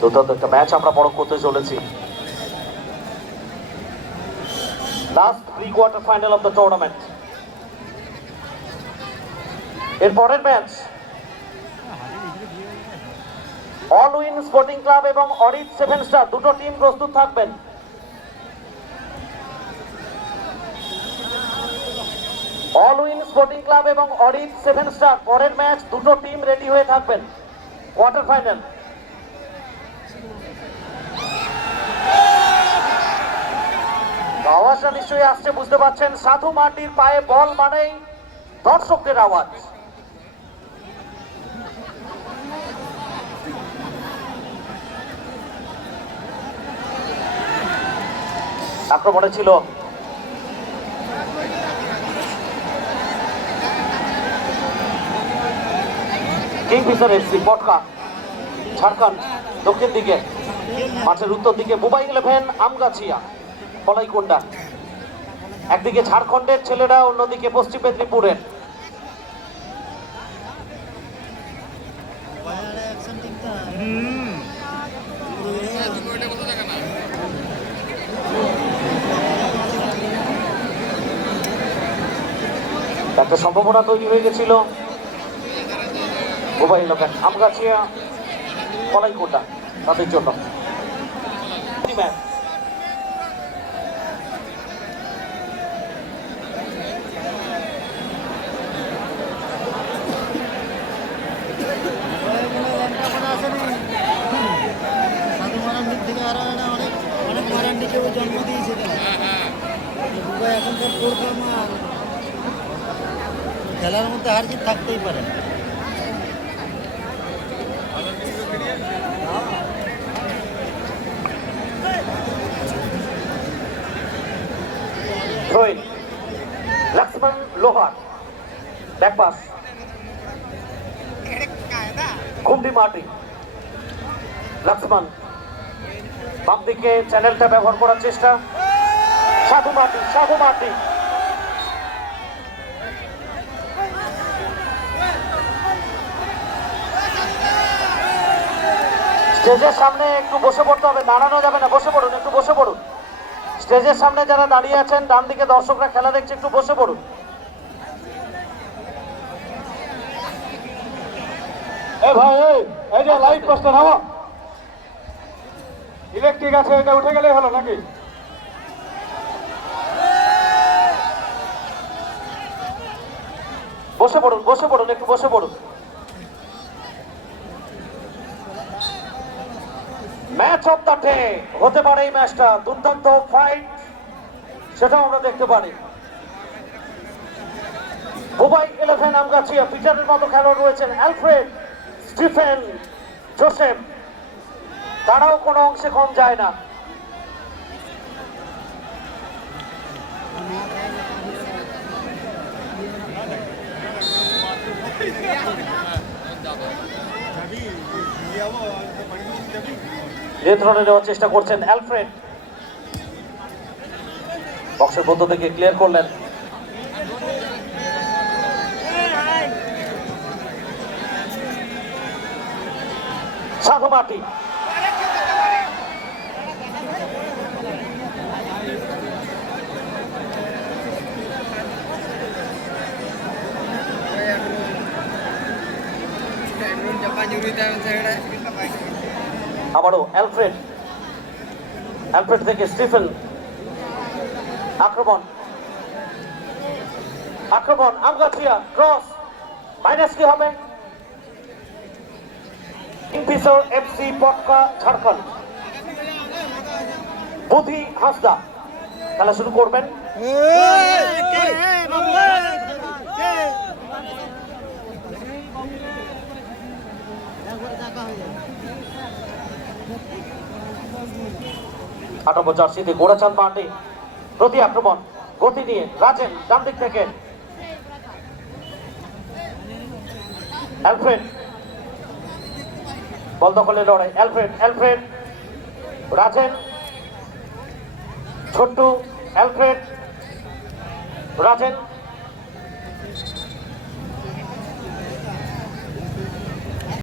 দুর্দান্ত একটা ম্যাচ আমরা বড় করতে চলেছি। Last pre quarter final of the tournament. এর পরের match all win sporting club এবং অরিট সেভেন স্টার দুটো টিম প্রস্তুত থাকবেন। অল উইন স্পোর্টিং ক্লাব এবং অরিট সেভেন স্টার পরের ম্যাচ দুটো টিম রেডি হয়ে থাকবেন। Quarter final. আওয়াজটা নিশ্চয়ই আসছে, বুঝতে পারছেন। সাধু মাটির পায়ে বল মানেই দর্শকদের আওয়াজ। আক্রমণে ছিল কিংফিশার এফসি পটকা, ঝাড়খণ্ড। দক্ষিণ দিকে মাঠের উত্তর দিকে মুম্বাই 11 আমগাছিয়া ফলাইকুন্ডা। একদিকে ঝাড়খণ্ডের ছেলেরা, অন্যদিকে পশ্চিম মেদিনীপুরের। একটা সম্ভাবনা তৈরি হয়ে গেছিল মুম্বাই 11 আমগাছিয়া ফলাইকুন্ডা তাদের জন্য। জন্ম দিয়েছে এখনকার প্রোগ্রাম খেলার মধ্যে হার জিত থাকতেই পারে। লক্ষ্মণ লোহার ব্যাকপাস, ঘুমটি মাটি। লক্ষ্মণ বাম দিকে চ্যানেলটা ব্যবহার করার চেষ্টা। সাধু মাটি, সাধু মাটি। স্টেজের সামনে একটু বসে পড়তে হবে, দাঁড়ানো যাবে না। বসে পড়ুন, একটু বসে পড়ুন। স্টেজের সামনে যারা দাঁড়িয়ে আছেন, ডান দিকে দর্শকরা খেলা দেখছে, একটু বসে পড়ুন। এ ভাই, এই যে লাইট পোস্টার নামো, ইলেকট্রিক আছে, এটা উঠে গেলেই হলো নাকি? বসে পড়ুন, বসে পড়ুন, একটু বসে পড়ুন। ম্যাচ অফ দ্য ডে হতে পারে এই ম্যাচটা। দুর্দান্ত ফাইট, সেটাও আমরা দেখতে পারি। মুম্বাই 11 আমগাছিয়া পিটারের মতো খেলোয়াড় রয়েছেন, অ্যালফ্রেড, স্টিফেন, জোসেফ। তারাও কোনো অংশে কম যায় না। নিয়ন্ত্রণে নেওয়ার চেষ্টা করছেন অ্যালফ্রেড। বক্সের মধ্য থেকে ক্লিয়ার করলেন। সাধু মাটি, আবারও অ্যালফ্রেড, অ্যালফ্রেড থেকে স্টিফেন। আক্রমণ, আক্রমণ আমগাছিয়া, ক্রস, মাইনাস কি হবে? কিংফিশার এফসি পটকা ঝাড়খণ্ড। বুধি হাসদা খেলা শুরু করবেন। আটাম্বর জার্সিতে গোড়াচাঁদ মান্ডি প্রতি আক্রমণ, গতি নিয়ে রাজেন ডান দিক থেকে। অ্যালফ্রেড বল দখলের লড়াই। অ্যালফ্রেড, অ্যালফ্রেড, রাজেন, ছোট্টু, অ্যালফ্রেড, রাজেন।